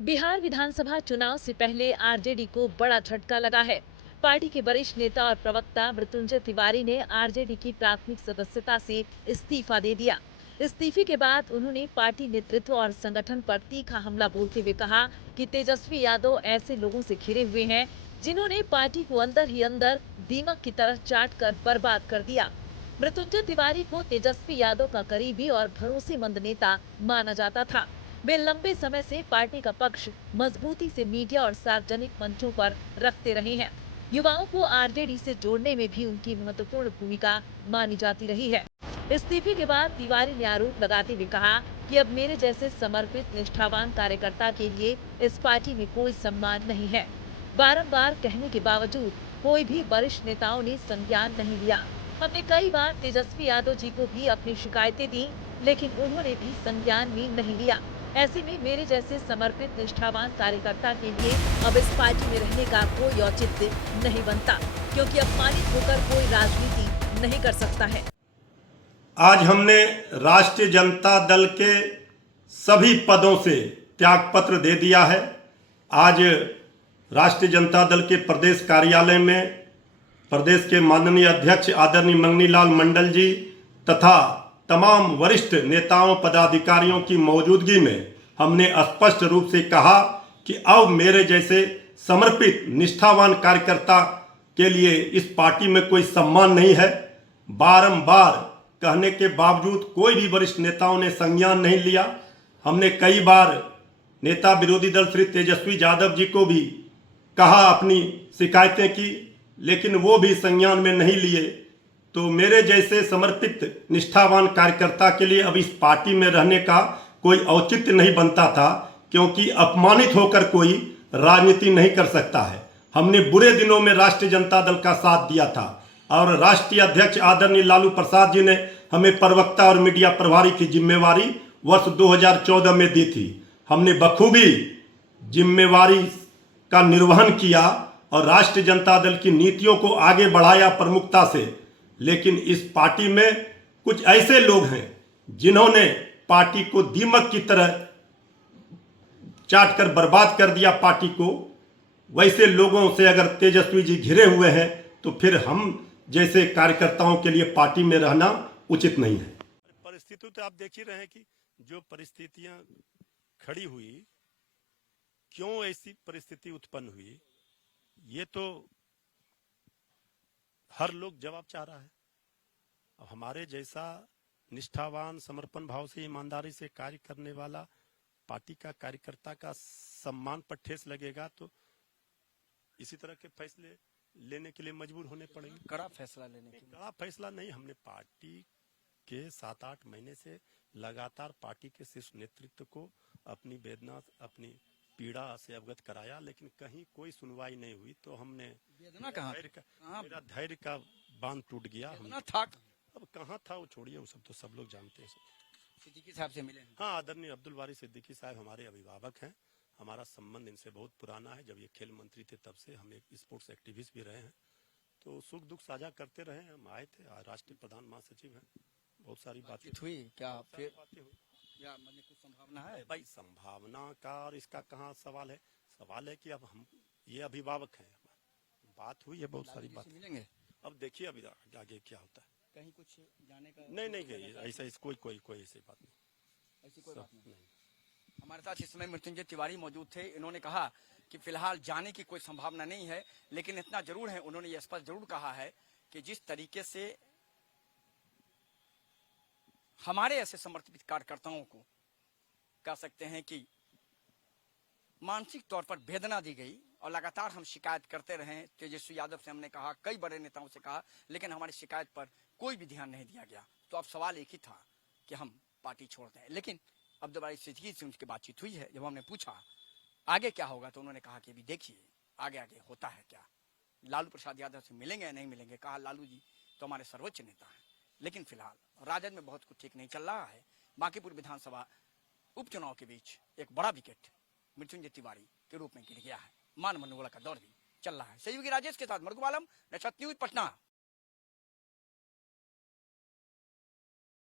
बिहार विधानसभा चुनाव से पहले आरजेडी को बड़ा झटका लगा है। पार्टी के वरिष्ठ नेता और प्रवक्ता मृत्युंजय तिवारी ने आरजेडी की प्राथमिक सदस्यता से इस्तीफा दे दिया। इस्तीफे के बाद उन्होंने पार्टी नेतृत्व और संगठन पर तीखा हमला बोलते हुए कहा कि तेजस्वी यादव ऐसे लोगों से घिरे हुए हैं जिन्होंने पार्टी को अंदर ही अंदर दीमक की तरह चाट कर बर्बाद कर दिया। मृत्युंजय तिवारी को तेजस्वी यादव का करीबी और भरोसेमंद नेता माना जाता था। वे लंबे समय से पार्टी का पक्ष मजबूती से मीडिया और सार्वजनिक मंचों पर रखते रहे हैं। युवाओं को आरजेडी से जोड़ने में भी उनकी महत्वपूर्ण भूमिका मानी जाती रही है। इस्तीफे के बाद तिवारी ने आरोप लगाते हुए कहा कि अब मेरे जैसे समर्पित निष्ठावान कार्यकर्ता के लिए इस पार्टी में कोई सम्मान नहीं है। बारंबार कहने के बावजूद कोई भी वरिष्ठ नेताओं ने संज्ञान नहीं लिया। हमने कई बार तेजस्वी यादव जी को भी अपनी शिकायतें दी, लेकिन उन्होंने भी संज्ञान में नहीं लिया। ऐसे में मेरे जैसे समर्पित निष्ठावान कार्यकर्ता के लिए अब इस पार्टी में रहने का कोई औचित्य नहीं बनता, क्योंकि अपमानित होकर कोई राजनीति नहीं कर सकता है। आज हमने राष्ट्रीय जनता दल के सभी पदों से त्यागपत्र दे दिया है। आज राष्ट्रीय जनता दल के प्रदेश कार्यालय में प्रदेश के माननीय अध्यक्ष आदरणीय मंगनीलाल मंडल जी तथा तमाम वरिष्ठ नेताओं पदाधिकारियों की मौजूदगी में हमने स्पष्ट रूप से कहा कि अब मेरे जैसे समर्पित निष्ठावान कार्यकर्ता के लिए इस पार्टी में कोई सम्मान नहीं है। बारंबार कहने के बावजूद कोई भी वरिष्ठ नेताओं ने संज्ञान नहीं लिया। हमने कई बार नेता विरोधी दल श्री तेजस्वी यादव जी को भी कहा, अपनी शिकायतें की, लेकिन वो भी संज्ञान में नहीं लिए। तो मेरे जैसे समर्पित निष्ठावान कार्यकर्ता के लिए अब इस पार्टी में रहने का कोई औचित्य नहीं बनता था, क्योंकि अपमानित होकर कोई राजनीति नहीं कर सकता है। हमने बुरे दिनों में राष्ट्रीय जनता दल का साथ दिया था और राष्ट्रीय अध्यक्ष आदरणीय लालू प्रसाद जी ने हमें प्रवक्ता और मीडिया प्रभारी की जिम्मेवारी वर्ष 2014 में दी थी। हमने बखूबी जिम्मेवारी का निर्वहन किया और राष्ट्रीय जनता दल की नीतियों को आगे बढ़ाया प्रमुखता से। लेकिन इस पार्टी में कुछ ऐसे लोग हैं जिन्होंने पार्टी को दीमक की तरह चाट कर बर्बाद कर दिया पार्टी को। वैसे लोगों से अगर तेजस्वी जी घिरे हुए हैं तो फिर हम जैसे कार्यकर्ताओं के लिए पार्टी में रहना उचित नहीं है। परिस्थिति तो आप देख ही रहे हैं कि जो परिस्थितियां खड़ी हुई, क्यों ऐसी परिस्थिति उत्पन्न हुई, ये तो हर लोग जवाब चाह रहा है। अब हमारे जैसा निष्ठावान, समर्पण भाव से, ईमानदारी से कार्य करने वाला पार्टी का कार्यकर्ता का सम्मान पर ठेस लगेगा तो इसी तरह के फैसले लेने के लिए मजबूर होने पड़ेंगे। कड़ा फैसला लेने के लिए कड़ा फैसला नहीं, हमने पार्टी के 7-8 महीने से लगातार पार्टी के शीर्ष नेतृत्व को अपनी वेदना, अपनी पीड़ा से अवगत कराया, लेकिन कहीं कोई सुनवाई नहीं हुई। तो हमने वेदना कहाँ मेरा धैर्य का बांध टूट गया। वेदना था अब कहाँ था वो छोड़िए, वो सब लोग जानते हैं। सिद्दीकी साहब से मिले। हाँ, आदरणीय अब्दुल बारी सिद्दीकी साहब हमारे अभिभावक हैं। हमारा संबंध इनसे बहुत पुराना है। जब ये खेल मंत्री थे तब से हम एक स्पोर्ट्स एक्टिविस्ट भी रहे हैं, तो सुख दुख साझा करते रहे। हम आए थे, राष्ट्रीय प्रधान महासचिव हैं, बहुत सारी बातें हुई। क्या फिर बातें हुई? या मतलब कुछ संभावना है भाई? संभावना का और इसका कहाँ सवाल है। सवाल है कि अब हम ये अभिभावक हैं, बात हुई है, बहुत सारी बात मिलेंगे। अब देखिए अभी आगे क्या होता है। कहीं कुछ जाने का नहीं, ऐसा कोई ऐसी बात नहीं, ऐसी कोई बात नहीं। हमारे साथ इस समय मृत्युंजय तिवारी मौजूद थे। इन्होंने कहा कि फिलहाल जाने की कोई संभावना नहीं है, लेकिन इतना जरूर है, उन्होंने ये स्पष्ट जरूर कहा है कि जिस तरीके से हमारे ऐसे समर्पित कार्यकर्ताओं को कह सकते हैं कि मानसिक तौर पर वेदना दी गई और लगातार हम शिकायत करते रहे। तेजस्वी यादव से हमने कहा, कई बड़े नेताओं से कहा, लेकिन हमारी शिकायत पर कोई भी ध्यान नहीं दिया गया। तो अब सवाल एक ही था कि हम पार्टी छोड़ दें। लेकिन अब दोबारा सिद्दीकी से उनकी बातचीत हुई है। जब हमने पूछा आगे क्या होगा तो उन्होंने कहा कि अभी देखिए आगे आगे होता है क्या। लालू प्रसाद यादव से मिलेंगे या नहीं मिलेंगे, कहा लालू जी तो हमारे सर्वोच्च नेता हैं, लेकिन फिलहाल राजद में बहुत कुछ ठीक नहीं चल रहा है। बांकीपुर विधानसभा उपचुनाव के बीच एक बड़ा विकेट मृत्युंजय तिवारी के रूप में गिर गया है। मान मनोबल का दौर भी चल रहा है। सहयोगी राजेश के साथ मरगुब आलम, नशत न्यूज, पटना।